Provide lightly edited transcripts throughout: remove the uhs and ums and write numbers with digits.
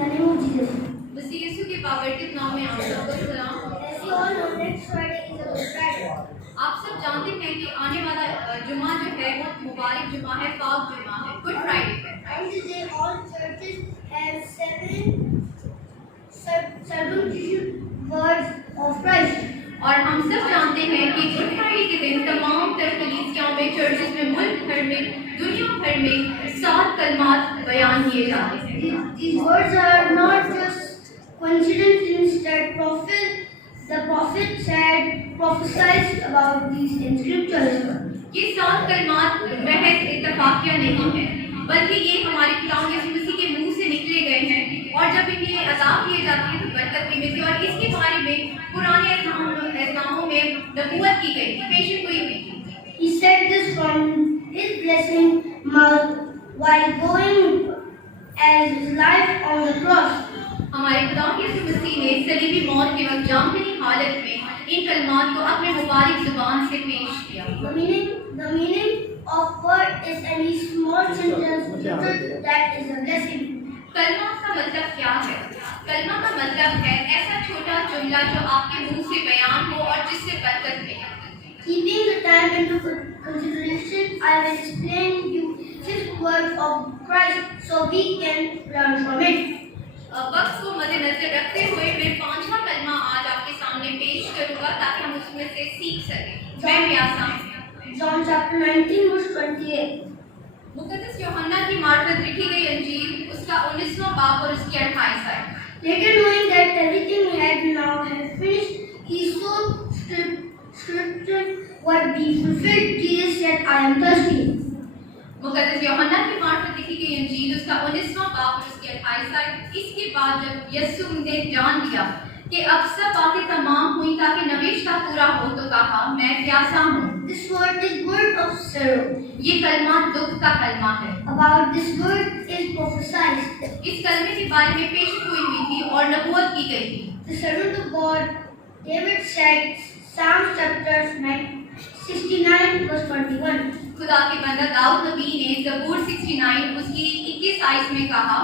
the name of Jesus. मसीह यीशु के बाबरकत नाम में आप सबको सलाम। As you all know, next Friday is a Good Friday. आप सब जानते हैं कि आने वाला जुमा जो है वो मुबारक जुमा है, पाक जुमा है, गुड फ्राइडे है। And today all churches have seven words of Christ. और हम सब जानते हैं कि गुड फ्राइडे के दिन तमाम तरह कलीसियाओं में, चर्चेस में, मुल्क भर में, दुनिया भर में 7 कलमात बयान किए जाते हैं। These words are not just coincidences that the prophet prophesied about these in scriptures. ये 7 कलमात महज इत्तफाकिया नहीं है, बल्कि ये हमारे खुदा यीशु मसीह के मुंह से निकले गए हैं और जब इन्हें अदा किए जाती है तो बरकत भी मिलती है। और इसके बारे में पुराने एहकामों में नबूवत की गई थी, पेशी हुई थी। He said this from his blessing mouth while going as his life on the cross. हमारे खुदा यीशु मसीह ने सलीबी मौत के वक्त जामनी हालत में इन कलमात को अपने मुबारक जुबान से पेश किया। The meaning of word is any small sentence that is a blessing. कलमा का मतलब क्या है? कलमा का मतलब है ऐसा छोटा जुमला जो आपके मुंह से बयान हो और जिससे बरकत मिले। Keeping the time into consideration, I will explain you 6 words of Christ so we can learn from it. वक्त को मद्देनजर रखते हुए मैं 5वां कलमा आज आपके सामने पेश करूंगा ताकि हम उसमें से सीख सकें। मैं भी आसान John chapter 19 verse 28. मुकद्दस यूहन्ना की मार्फत लिखी गई अंजील उसका 19वां बाब और उसकी 28 आयत। Later, knowing that everything had finished, he saw scripture would be fulfilled. Jesus said, "I am thirsty." मुकद्दस यूहन्ना की मार्फत लिखी गई अंजील उसका 19वां बाब और उसकी 28 आयत। इसके बाद जब यीशु ने जान लिया कि अब सब बातें तमाम हुई ताकि नवेश्ता पूरा हो तो कहा, मैं प्यासा हूँ। This word is word of sorrow. ये कलमा दुख का कलमा है। About this word is prophesied. इस कलमे के बारे में पेश हुई थी और नबूवत की गई थी। The servant of God, David said, Psalm chapter 69 verse 21. खुदा के बंदा दाऊद नबी ने ज़बूर 69 उसकी 21 आयत में कहा,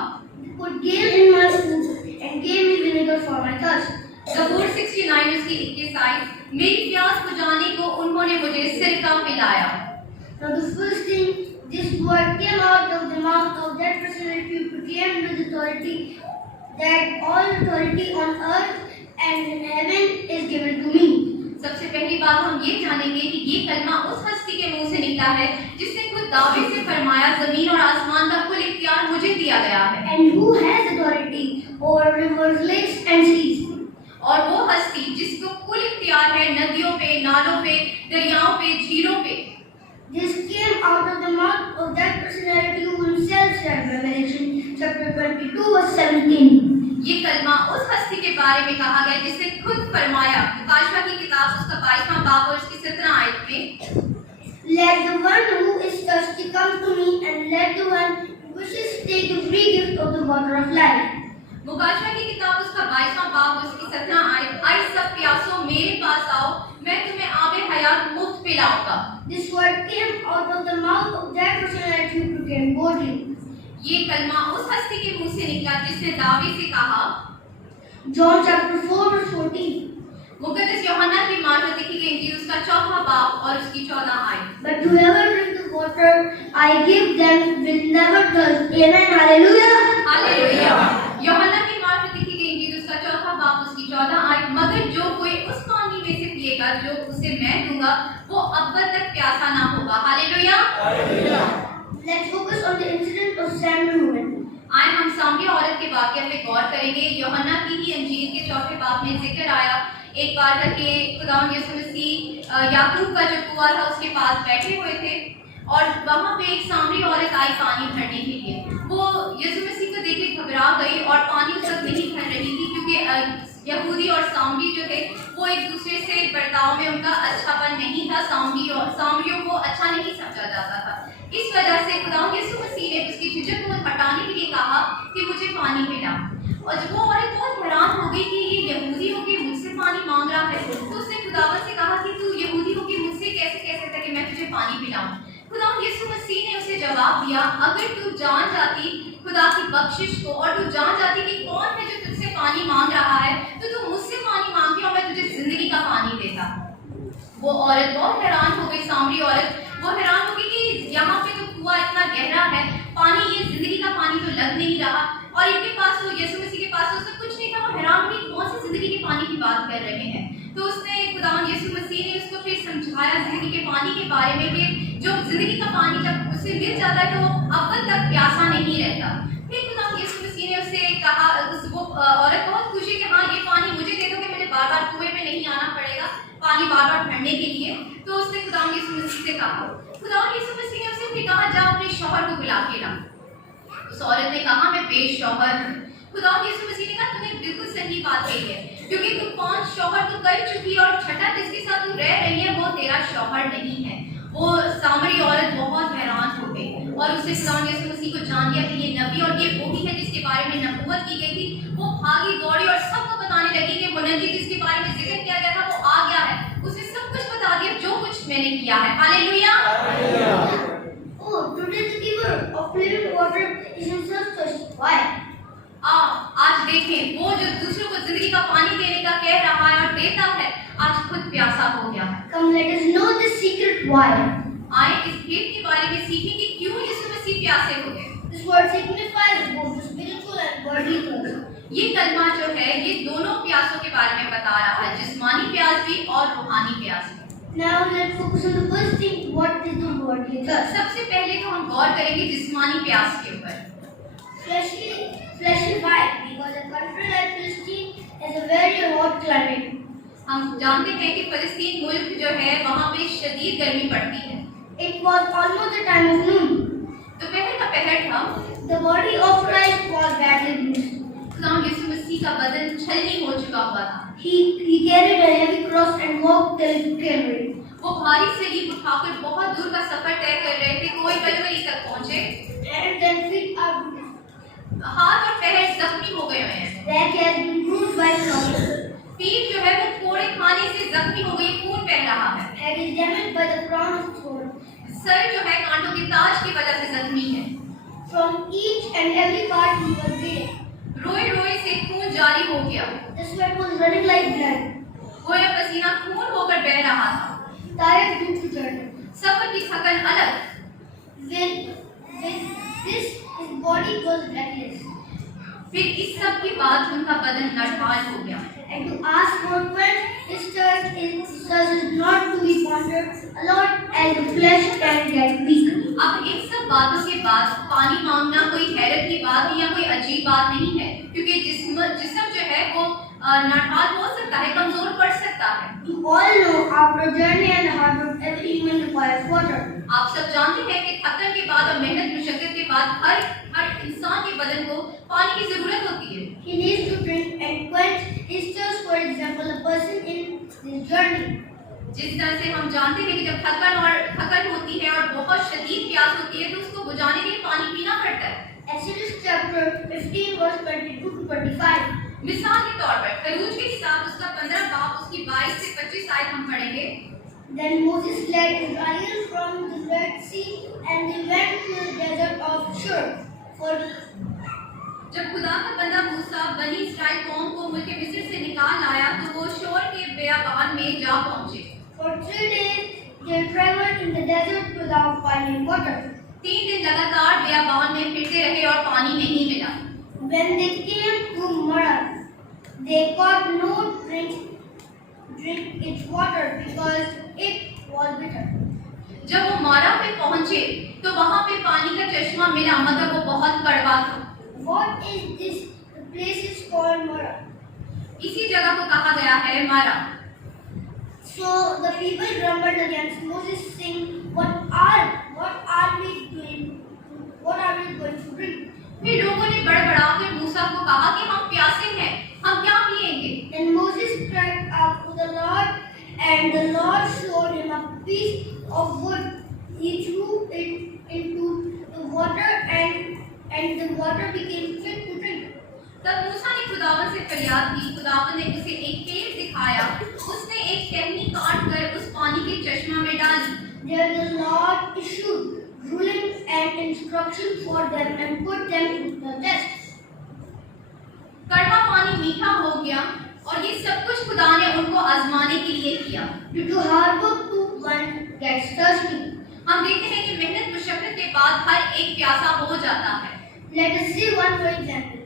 Put gave in my food and gave me vinegar for my thirst. ज़बूर 69 उसकी 21 आयत, मेरी प्यास बुझाने को उन्होंने मुझे सिरका पिलाया। Now the first thing, this word came out of the mouth of that personality who proclaimed with authority that all authority on earth and in heaven is given to me. सबसे पहली बात हम ये जानेंगे कि ये कलमा उस हस्ती के मुंह से निकला है जिसने खुद दावे से फरमाया, जमीन और आसमान का कुल इख्तियार मुझे दिया गया है। And who has authority over rivers, lakes and seas? और वो हस्ती जिसको कुल इख्तियार है नदियों पे, नालों पे, दरियाओं पे, झीलों पे। This came out of the mouth of that personality who himself said, Revelation chapter 22 verse 17. ये कलमा उस हस्ती के बारे में कहा गया जिसने खुद फरमाया, मुकाशवा की किताब उसका 22वां बाब और उसकी 17 आयत में, Let the one who is thirsty come to me, and let the one who wishes take the free gift of the water of life. मुकाशवा की किताब उसका 22वां बाब और उसकी 17 आयत, आए सब प्यासों मेरे पास आओ, मैं तुम्हें आबे हयात मुफ्त पिलाऊंगा। This word came out of the mouth of that personality who proclaimed boldly. ये कलमा उस हस्ती के मुंह से निकला जिसने दावे से कहा। John chapter 4 verse 14. मुकद्दस यूहन्ना की मार्फत लिखी गई इंजील उसका 4वां बाब और उसकी 14 आयत। But whoever drinks the water I give them will never thirst. Amen. Hallelujah. Hallelujah. यूहन्ना की मार्फत लिखी गई इंजील उसका 4वां बाब उसकी 14 आयत, मगर जो कोई उस पानी में से पिएगा जो उसे मैं दूंगा वो अब्बद तक प्यासा ना होगा। Hallelujah. Let's focus on the incident of Samuel woman. आज हम सामरिया औरत के वाकये पे गौर करेंगे। यूहन्ना की ही अंजील के 4वें बाब में जिक्र आया एक बार तक के खुदा यीशु मसीह याकूब का जो कुआं था उसके पास बैठे हुए थे और वहां पे एक सामरी औरत आई पानी भरने के लिए। वो यीशु मसीह को देख के घबरा गई और पानी उस वक्त नहीं भर रही थी क्योंकि यहूदी और सामरी जो थे वो एक दूसरे से बर्ताव में उनका अच्छापन नहीं था, सामरियों को अच्छा नहीं समझा जाता था। इस वजह से खुदा यीशु मसीह ने उसकी झिझक को हटाने के लिए कहा कि मुझे पानी पिला। और जब वो औरत बहुत हैरान हो गई कि ये यहूदी होके मुझसे पानी मांग रहा है, तो उसने खुदावंद से कहा कि तू यहूदी होके मुझसे कैसे कह सकता कि मैं तुझे पानी पिलाऊं। खुदा यीशु मसीह ने उसे जवाब दिया, अगर तू जान जाती खुदा की बख्शिश को और तू जान जाती कि कौन है जो तुझसे पानी मांग रहा है, तो तू मुझसे पानी मांगती और मैं तुझे जिंदगी का पानी देता। वो औरत बहुत हैरान हो गई, सामरी औरत वो हैरान हो गई कि यहाँ पे तो कुआं इतना गहरा है, पानी ये जिंदगी का पानी तो लग नहीं रहा, और इनके पास तो यीशु मसीह के पास तो सब कुछ नहीं था। वो हैरान हो गई कौन सी जिंदगी के पानी की बात कर रहे हैं। तो उसने खुदावंद यीशु मसीह ने उसको फिर समझाया जिंदगी के पानी के बारे में कि जो जिंदगी का पानी जब उससे मिल जाता है तो वो अव्वल तक प्यासा नहीं रहता। फिर खुदावंद यीशु मसीह ने उससे कहा, वो औरत बहुत खुश है कि हाँ ये पानी मुझे दे दो कि मुझे बार बार कुएं में नहीं आना पड़ेगा पानी बार बार भरने के लिए। तो उसने खुदावंद यीशु मसीह से कहा, खुदावंद यीशु मसीह ने उससे फिर कहा जा अपने शौहर को बुला के ला। उस औरत ने कहा मैं बेशौहर हूँ। खुदावंद यीशु मसीह ने कहा तूने बिल्कुल सही बात कही है, क्योंकि तू 5 शौहर तो कर चुकी है और छठा जिसके साथ तू रह रही है वो तेरा शौहर नहीं है। वो सामरी औरत बहुत हैरान हो गई और उससे खुदावंद यीशु मसीह को जान लिया कि ये नबी और ये वो ही है जिसके बारे में नबूवत की गई थी। वो भागी दौड़ी और सबको बताने लगी कि वो नबी जिसके बारे में जिक्र किया गया था वो आ गया है। उसने सब कुछ बता दिया जो कुछ मैंने किया है। Hallelujah. Oh, today the giver of living water is himself thirsty. Why? आज देखें वो जो दूसरों को जिंदगी का पानी देने का कह रहा है और देता है, आज खुद प्यासा हो गया है। Come, let us know the secret why. आए इस भेद के बारे में सीखें कि क्यों यीशु मसीह प्यासे हो गए। This word signifies both the spiritual and worldly thirst. ये कलमा जो है ये दोनों प्यासों के बारे में बता रहा है, जिस्मानी प्यास भी और रूहानी प्यास भी। Now let's focus on the first thing. What is the worldly thirst? सबसे पहले तो हम गौर करेंगे जिस्मानी प्यास के ऊपर। Fleshly why? Because a country like Palestine has a very hot climate. हम जानते हैं कि फलस्तीन मुल्क जो है वहाँ पे शदीद गर्मी पड़ती है। It was almost the time of noon. दोपहर का पहर था। The body of Christ was badly bruised. खुदावंद यीशु मसीह का बदन छलनी हो चुका हुआ था। He carried a heavy cross and walked till Calvary. वो भारी सलीब उठाकर बहुत दूर का सफर तय कर रहे थे, कोई कलवरी तक पहुंचे। And then feet are bruised. हाथ और पैर जख्मी हो गए हैं। Back has been bruised by crosses. पीठ जो है वो कोड़े खाने से जख्मी हो गई, खून बह रहा है। Head is damaged by the crown of thorns. Sir जो है कांटों के ताज की वजह से जख्मी है। From each and every part he was bleeding. रोए रोए से खून जारी हो गया। The sweat was running like blood. गोया पसीना खून होकर बह रहा था। Tired due to journey. सफर की थकन अलग। With this, his body was reckless. फिर इस सब के बाद उनका बदन नढाल हो गया। And to ask for quench, his thirst is not to be pondered a lot, as the flesh can get weak. अब इन सब बातों के बाद पानी मांगना कोई हैरत की बात नहीं या कोई अजीब बात नहीं है, क्योंकि जिस्म जो है वो नाठाल हो सकता है, कमजोर पड़ सकता है। You all know after journey and hard work, every human requires water. आप सब जानते हैं कि थकन के बाद और मेहनत मुशक्कत के बाद हर इंसान के बदन को पानी की जरूरत होती है। He needs to drink and quench his thirst. For example, a person in this journey. जिस तरह से हम जानते हैं कि जब थकन होती है और बहुत शदीद प्यास होती है तो उसको बुझाने के लिए पानी पीना पड़ता है। Exodus chapter 15 verse 22 to 25. मिसाल के तौर पर खरूज की किताब उसका 15 बाब उसकी 22 से 25 आयत हम पढ़ेंगे। Then Moses led Israel from the Red Sea and they went to the desert of Shur. For जब खुदा का बंदा मूसा बनी इस्राएल कौम को मुल्क मिस्र से निकाल लाया तो वो शोर के बियाबान में जा पहुंचे। For 3 days they traveled in the desert without finding water. 3 दिन लगातार बियाबान में फिरते रहे और पानी नहीं मिला। When they came to Marah, they could not drink its water because it was bitter. जब वो मारा पे पहुंचे तो वहां पे पानी का चश्मा मिला, मगर वो बहुत कड़वा था। What is this? The place is called Marah. इसी जगह को कहा गया है मारा। So the people grumbled against Moses, saying, What are we doing? What are we going to drink? फिर लोगों ने बड़बड़ाकर मूसा को कहा कि हम प्यासे हैं, हम क्या पिएंगे? Then Moses cried out to the Lord, and the Lord showed him a piece of wood. He threw it into the water, and the water became fit to drink. तब मूसा ने खुदावन से फरियाद की। खुदावन ने उसे एक पेड़ दिखाया। उसने एक टहनी काट कर उस पानी के चश्मा में डाली। There the Lord issued ruling and instructions for them and put them to the test. कड़वा पानी मीठा हो गया और ये सब कुछ खुदा ने उनको आजमाने के लिए किया। Due to hard work, one gets thirsty. हम देखते हैं कि मेहनत मुशक्कत के बाद हर एक प्यासा हो जाता है। Let us see one more example.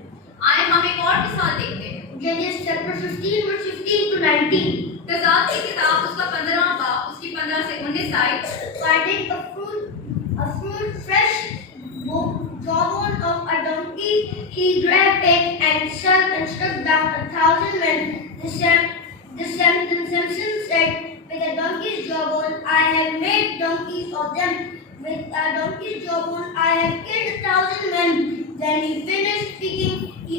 आए हम एक और मिसाल देखते हैं। Genesis chapter 15 verse 15 to 19. तज़ात की किताब उसका 15वां बाब उसकी 15 से 19 आयत। Finding a fruit fresh jawbone of a donkey, he grabbed it and struck down 1,000 men. Then Samson said, with a donkey's jawbone, I have made donkeys of them. With a donkey's jawbone, I have killed 1,000 men. When he finished speaking, he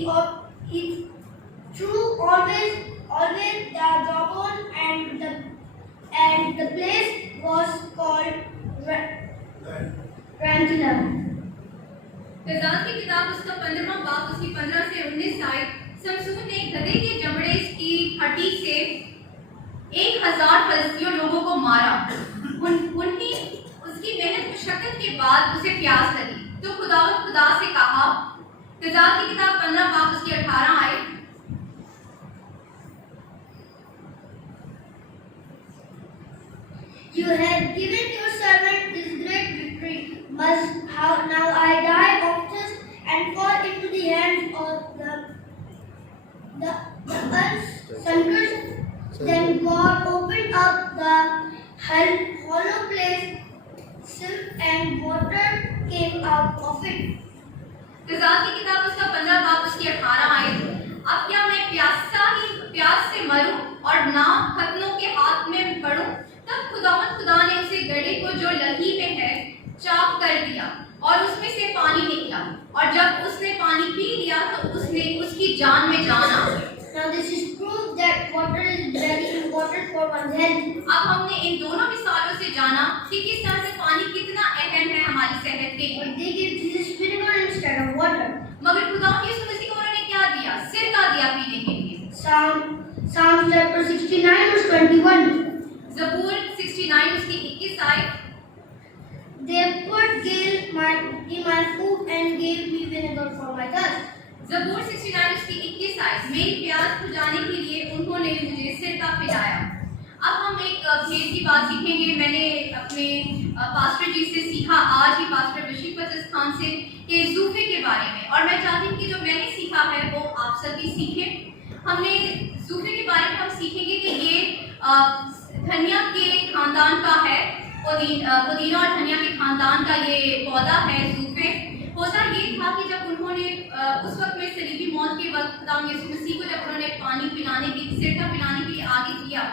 threw always the jawbone, and the place was called Ramsila. तज़ात की किताब उसका 15वां बाब उसकी 15 से 19 आयत। Samson ने गधे के जबड़े की हड्डी से 1000 फलस्तीनी लोगों को मारा। उन्हें उसकी मेहनत मुशक्कत के बाद उसे प्यास लगी तो खुदा से कहा। तज़ात की किताब 15 बाब उसकी 18 आयत। You have given your servant this great victory. Now I die of thirst and fall into the hands of the unsenters. Then God opened up the hollow place, and water came out of it. तज़ात की किताब उसका 15 बाब उसकी 18 आयत। अब क्या मैं प्यास से मरूं और ना खतनों के हाथ में पड़ूं? तब खुदा ने उसे गड्ढे को जो लही में है चाक कर दिया और उसमें से पानी निकला, और जब उसने पानी पी लिया तो उसकी जान में जान आ गई। Now this is proof that water is very important for one's health. अब हमने इन दोनों मिसालों से जाना कि किस तरह से पानी कितना अहम है हमारी सेहत के लिए। They give Jesus vinegar instead of water. मगर खुदा यीशु मसीह को उन्होंने क्या दिया? सिरका दिया पीने के लिए। Psalm chapter 69 verse 21. ज़बूर 69 उसकी 21 आयत। They put gall in my food and gave me vinegar for my thirst. ज़बूर 69 उसकी 21 आयत। मेरी प्यास बुझाने के लिए उन्होंने मुझे सिरका पिलाया। अब हम एक भेद की बात सीखेंगे। मैंने अपने पास्टर जी से सीखा आज ही, पास्टर बशीर फजल खान से, कि ज़ूफ़े के बारे में, और मैं चाहती हूँ कि जो मैंने सीखा है वो आप सभी सीखें। हमने ज़ूफ़े के बारे में हम सीखेंगे कि ये धनिया के खानदान का है। पुदीना और धनिया के खानदान का ये पौधा है ज़ूफ़े। होता ये था कि जब उन्होंने उस वक्त में सलीबी मौत के वक्त खुदा यीशु मसीह को जब उन्होंने पानी पिलाने के सिरका पिलाने के लिए आगे किया,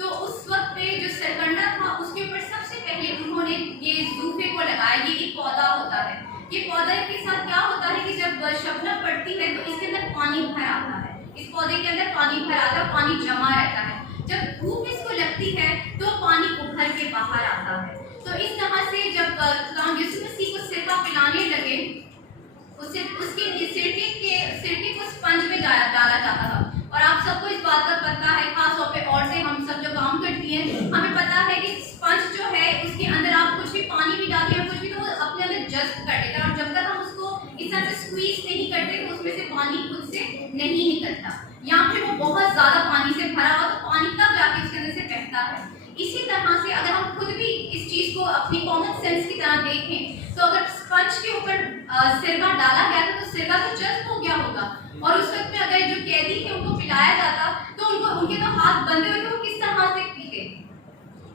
तो उस वक्त पे जो सरकंडा था उसके ऊपर सबसे पहले उन्होंने ये ज़ूफ़े को लगाया। ये एक पौधा होता है। ये पौधा के साथ क्या होता है कि जब शबनम पड़ती है तो इसके अंदर पानी भर आता है। इस पौधे के अंदर पानी भर आता है, पानी जमा रहता है। जब धूप इसको लगती है तो पानी उभर के बाहर आता है। तो इस तरह से जब यीशु मसीह को सिरका पिलाने लगे, उसके सिरके को स्पंज में डाला जाता था। और आप सबको इस बात का पता है, खास तौर पे औरतें हम सब जो काम करती हैं, हमें पता है कि स्पंज जो है उसके अंदर आप कुछ भी पानी भी डालते हैं, कुछ भी, तो वो अपने अंदर जज्ब कर लेता है, और जब तक हम उसको इस तरह से स्क्वीज नहीं करते तो उसमें से पानी खुद से नहीं निकलता। या फिर वो बहुत ज्यादा पानी से भरा हो तो पानी तब जाके उसके अंदर से बहता है। इसी तरह से अगर हम खुद भी इस चीज को अपनी कॉमन सेंस की तरह देखें तो अगर स्पंज के ऊपर सिरका डाला गया था तो सिरका तो जज्ब हो गया होगा, और उस वक्त में अगर जो कैदी थे उनको पिलाया जाता तो उनके तो हाथ बंधे हुए थे, वो किस तरह से पीते।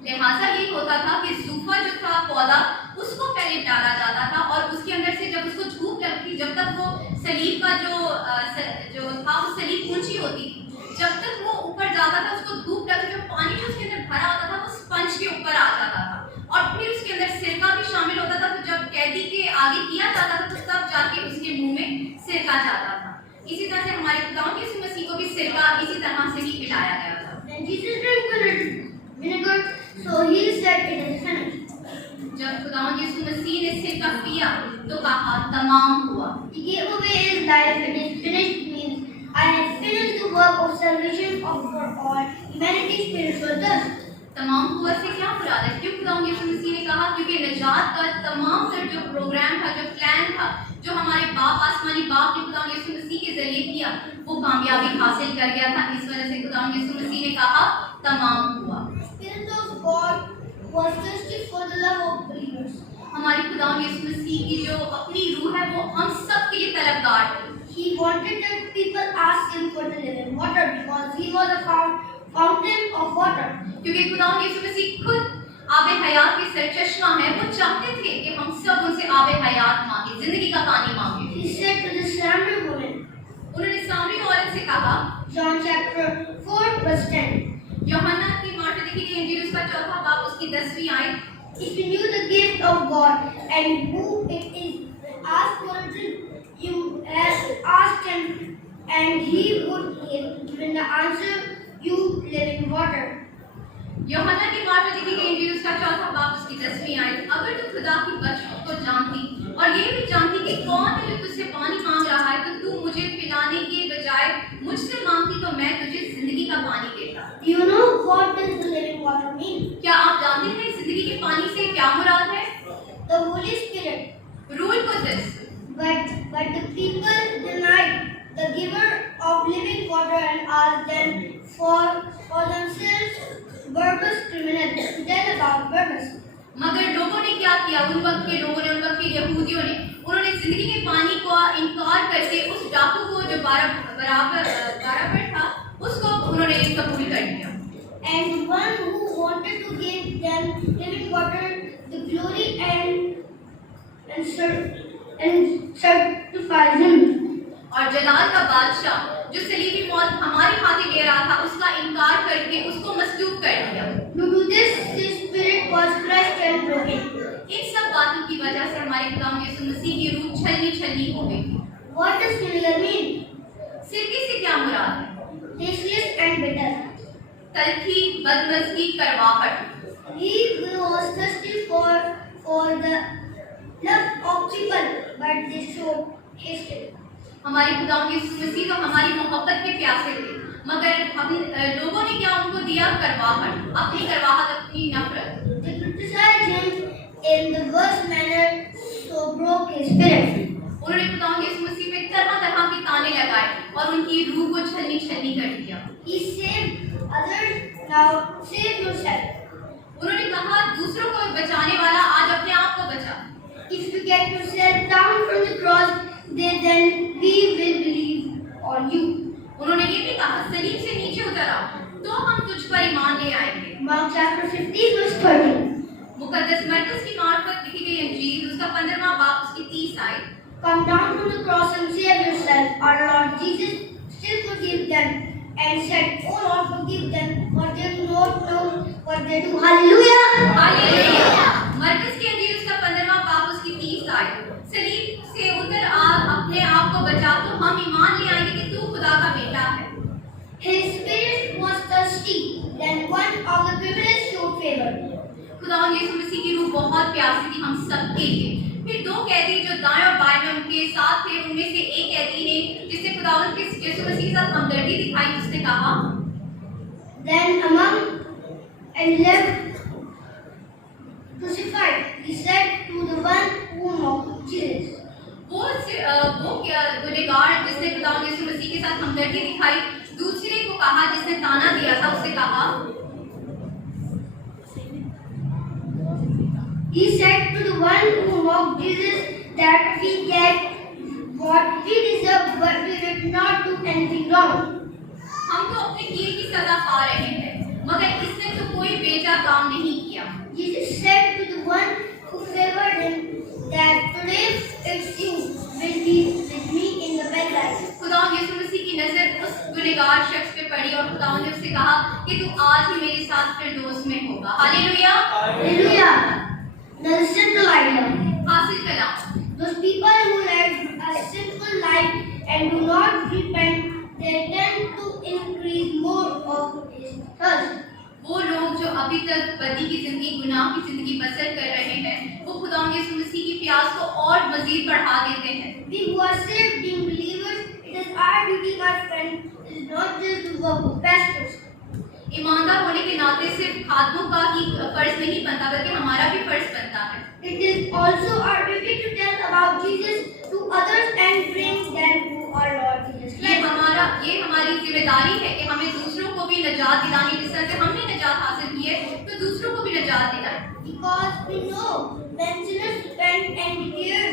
लिहाजा ये होता था कि ज़ूफ़ा जो था पौधा उसको पहले डाला जाता था, और उसके अंदर से जब उसको धूप लगती, जब तक वो सलीब का जो था वो सलीब ऊंची होती थी, जब तक वो ऊपर जाता था उसको धूप लगती, जो पानी जो उसके अंदर भरा होता था वो स्पंज के ऊपर आ जाता था, और फिर उसके अंदर सिरका भी शामिल होता था। तो जब कैदी के आगे किया जाता था तो तब जाके उसके मुंह में सिरका जाता था। इसी तरह से हमारे खुदा यीशु मसीह को भी सिरका इसी तरह से ही पिलाया गया था। Then Jesus drank vinegar, so he said it is finished. जब खुदा यीशु मसीह ने सिरका पिया तो कहा तमाम हुआ। He gave away his life. It is finished means I have finished the work of salvation for all humanity's spiritual thirst. तमाम कुआ से क्या मुराद है? क्यों खुदावंद यीशु मसीह ने कहा? क्योंकि निजात का तमाम तर जो प्रोग्राम था, जो प्लान था, जो हमारे बाप आसमानी बाप ने खुदावंद यीशु मसीह के जरिए किया, वो कामयाबी हासिल कर गया था। इस वजह से खुदावंद यीशु मसीह ने कहा तमाम हुआ। Spirit of God was thirsty for the love of believers. हमारे खुदावंद यीशु मसीह की जो अपनी रूह है वो हम सब के लिए तलबगार थी। He wanted that people ask him for the living water because he was a fountain of water. क्योंकि खुदावंद यीशु मसीह खुद आबे हयात के सरचश्मा है, वो चाहते थे कि हम सब उनसे आबे हयात मांगे, जिंदगी का पानी मांगे। He said to the Samaritan woman, उन्होंने सामरी औरत से कहा, John chapter 4 verse 10, यूहन्ना की मार्फत लिखी गई इंजील उसका 4वां बाब उसकी 10वीं आयत, if you knew the gift of God and who it is, ask for a drink, you ask him and he would give the answer, you living water. यूहन्ना की मार्फत लिखी गई इंजील उसका 4वां बाब उसकी 10वीं आयत, अगर तू खुदा की बख्शिश को जानती और ये भी जानती कि कौन है जो तुझसे पानी मांग रहा है, तो तू मुझे पिलाने के बजाय मुझसे मांगती तो मैं तुझे जिंदगी का पानी देता। Do you know what does the living water mean? क्या आप जानते हैं जिंदगी के पानी से क्या मुराद है? The Holy Spirit. रूह कुद्दस। But the people denied the giver of living water and asked them for themselves Barabbas criminals to tell about Barabbas. मगर लोगों ने क्या किया? उन वक्त के लोगों ने, उन वक्त के यहूदियों ने, उन्होंने जिंदगी के पानी का इनकार करके उस डाकू को जो बराबर था, उसको उन्होंने कबूल कर लिया। And one who wanted to give them living water, the glory and sanctify him. और जलाल का बादशाह जो सलीबी मौत हमारी खातिर ले रहा था, उसका इनकार करके उसको मसलूब कर दिया। Due to this, his spirit was crushed and broken. इन सब बातों की वजह से हमारे खुदावंद यीशु मसीह की रूह छलनी हो गई। What does vinegar mean? सिरके से क्या मुराद है? Tasteless and bitter. तलखी, बदमज़गी, कड़वाहट। He was thirsty for the love of people, but they showed hatred. हमारे खुदावंद यीशु मसीह तो हमारी मोहब्बत के प्यासे थे, मगर हम लोगों ने क्या उनको दिया? करवाहट, अपनी करवाहट, अपनी नफरत। They criticized him in the worst manner, so broke his spirit. उन्होंने खुदावंद यीशु मसीह पे तरह-तरह के ताने लगाए और उनकी रूह को छलनी कर दिया। He saved others, now save yourself. उन्होंने कहा, दूसरों को बचाने वाला आज अपने आप को बचा। If you get yourself down from the cross, then we will believe on you. उन्होंने ये भी कहा, सलीब से नीचे उतर आ, तो हम तुझ पर ईमान ले आएंगे। Mark chapter 15 verse 30. मुकद्दस मरकुस की मार्फत लिखी गई इंजील उसका 15वां बाब उसकी 30 आयत, Come down from the cross and save yourself. Our Lord Jesus still forgive them and said, Oh Lord, forgive them, for they do not know what they do. Hallelujah! Hallelujah. मरकुस की इंजील उसका 15वां बाब उसकी 30 आयत, सलीब से उतर आ, अपने आप को बचा, तो हम ईमान ले आएंगे कि तू खुदा का बेटा है। His spirit was thirsty. Then one of the criminals showed favor. खुदावंद यीशु मसीह की रूह बहुत प्यासी थी हम सबके लिए। फिर दो कैदी जो दाएं और बाएं में उनके साथ थे, उनमें से एक कैदी ने, जिससे खुदावंद यीशु मसीह के साथ हमदर्दी दिखाई, उसने कहा, Then among 11 crucified, he said to the one who mocked Jesus. वो गुनहगार जिसने खुदावंद यीशु मसीह के साथ हमदर्दी दिखाई, दूसरे को कहा जिसने ताना दिया था, उससे कहा, He said to the one who mocked Jesus that we get what we deserve, but we did not do anything wrong. हम तो अपने किए की सजा पा रहे हैं, मगर इसने तो कोई बेजा काम नहीं किया। Jesus said to the one who favored him that today it's you will be with me in the paradise. खुदावंद यीशु मसीह की नजर उस गुनहगार शख्स पे पड़ी और खुदावंद ने उससे कहा कि तू आज ही मेरे साथ फिरदौस में होगा। Hallelujah. Hallelujah. The simple idea. हासिल कलाम। Those people who live a simple life and do not repent, they tend to increase more of his thirst. वो लोग जो अभी तक बदी की जिंदगी, गुनाह की जिंदगी बसर कर रहे हैं, वो खुदावंद यीशु मसीह की प्यास को और मजीद बढ़ा देते हैं। We who are saved, being believers, it is our duty, my friend, is not just the work of pastors. ईमानदार होने के नाते सिर्फ खादमों का ही फर्ज नहीं बनता बल्कि हमारा भी फर्ज बनता है। It is also our duty to tell about Jesus to others and bring them to our Lord Jesus ये Christ. हमारी जिम्मेदारी है कि हमें दूसरों को भी निजात दिलानी, जिस तरह से हमने निजात हासिल की है तो दूसरों को भी निजात दिलाएं। Because we know when sinners repent and declare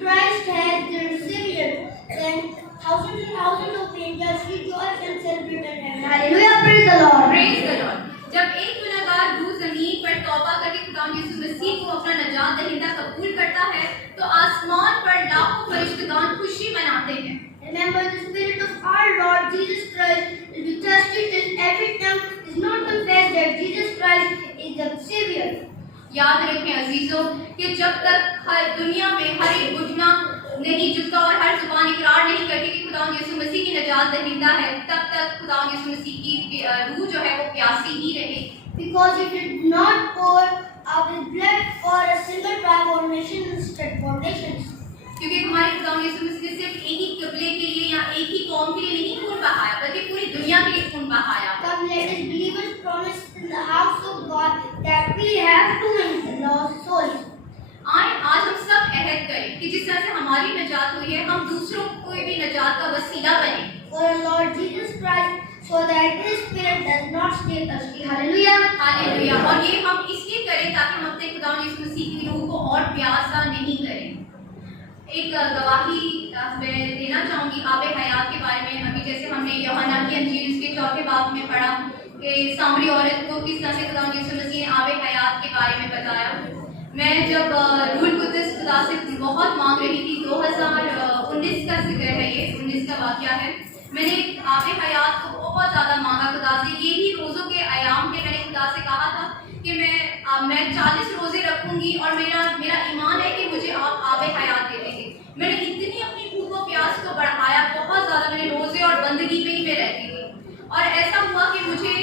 Christ as their Savior, then thousands and thousands of angels rejoice and celebrate in heaven. Hallelujah, praise the Lord. Praise the Lord. जब एक गुनहगार रूह ज़मीन पर तौबा करके खुदा यीशु मसीह को अपना निजात दहिंदा कबूल करता है तो आसमान पर लाखों फरिश्तेगान खुशी मनाते हैं। Remember, the Spirit of our Lord Jesus Christ will be thirsty till every tongue is not confessed that Jesus Christ is the Savior. याद रखें अजीजों कि जब तक हर दुनिया में हर एक घुटना नहीं झुकता और हर जुबान इकरार नहीं करती कि खुदा यीशु मसीह की निजात दहिंदा है, तब तक खुदा यीशु मसीह की रूह जो है वो प्यासी ही रहेगी। Because he did not pour out his blood for a single tribe or nation instead for nations. क्योंकि हमारे खुदा यीशु मसीह ने सिर्फ एक ही कबीले के लिए या एक ही कौम के लिए नहीं खून बहाया बल्कि पूरी दुनिया के लिए खून बहाया। Come, let us believers promise in the house of God that we have to win the lost souls. आए आज हम सब अहद करें कि जिस तरह से हमारी निजात हुई है हम दूसरों को भी निजात का वसीला बने। For our Lord Jesus Christ, so that His Spirit does not stay thirsty. Hallelujah. Hallelujah. और ये हम इसलिए करें ताकि हम अपने खुदा यीशु मसीह की रूह को और प्यासा नहीं करें। एक गवाही मैं देना चाहूँगी आबे हयात के बारे में। अभी जैसे हमने यूहन्ना की अंजील उसके 4 बाब में पढ़ा कि सामरी औरत को किस तरह से खुदा यीशु मसीह ने आबे हयात के बारे में बताया। मैं जब रूल कुद्दस खुदा से बहुत मांग रही थी, 2019 का जिक्र है, ये 19 का वाक़या है। मैंने आबे हयात को बहुत ज़्यादा मांगा खुदा से। ये ही रोज़ों के आयाम के मैंने खुदा से कहा था कि मैं 40 रोज़े रखूँगी और मेरा ईमान है कि मुझे आप आबे हयात दे देंगे। मैंने इतनी अपनी भूख और प्यास को बढ़ाया, बहुत ज़्यादा मैंने रोज़े और बंदगी में ही मैं रहती थी। और ऐसा हुआ कि मुझे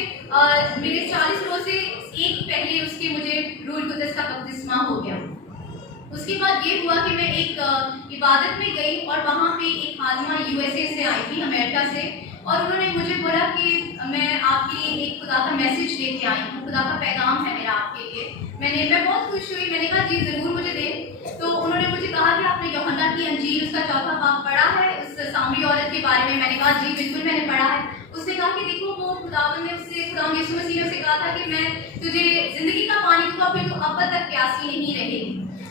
मेरे 40 रोज़े एक पहले उसके मुझे रूल कुद्दस का बपतिस्मा हो गया। उसके बाद ये हुआ कि मैं एक इबादत में गई और वहाँ पे एक खादमा USA से आई थी, अमेरिका से, और उन्होंने मुझे बोला कि मैं आपके लिए एक खुदा का मैसेज लेके आई हूँ, खुदा का पैगाम है मेरा आपके लिए। मैं बहुत खुश हुई। मैंने कहा जी ज़रूर मुझे दें। तो उन्होंने मुझे कहा कि आपने यूहन्ना की अंजील उसका 4 बाब पढ़ा है उस सामरी औरत के बारे में। मैंने कहा जी बिल्कुल मैंने पढ़ा है। उसने कहा कि देखो वो खुदावंद ने खुदा यीशु मसीह ने उसे कहा था कि मैं तुझे ज़िंदगी का पानी दूंगा फिर तू अब तक प्यासी नहीं रहेगी।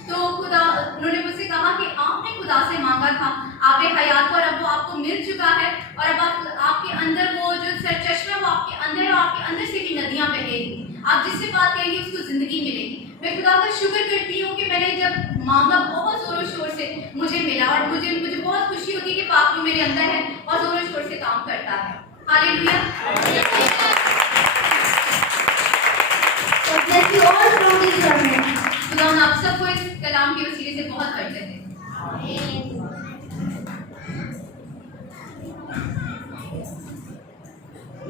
तो उन्होंने मुझसे कहा कि आपने खुदा से मांगा था आबे हयात, और अब वो आपको मिल चुका है और अब आपके अंदर वो जो सरचश्मा वो आपके अंदर है, आपके अंदर से भी नदियाँ बहेगी। आप जिससे बात करेंगे उसको ज़िंदगी मिलेगी। मैं खुदा का शुक्र करती हूँ कि मैंने जब मांगा बहुत ज़ोरों शोर से मुझे मिला, और मुझे बहुत खुशी होती है कि पाक भी मेरे अंदर है और ज़ोरों शोर से काम करता है। हालेलुया। खुदा आप सबको इस कलाम के वसीले से बहुत बरकत दे।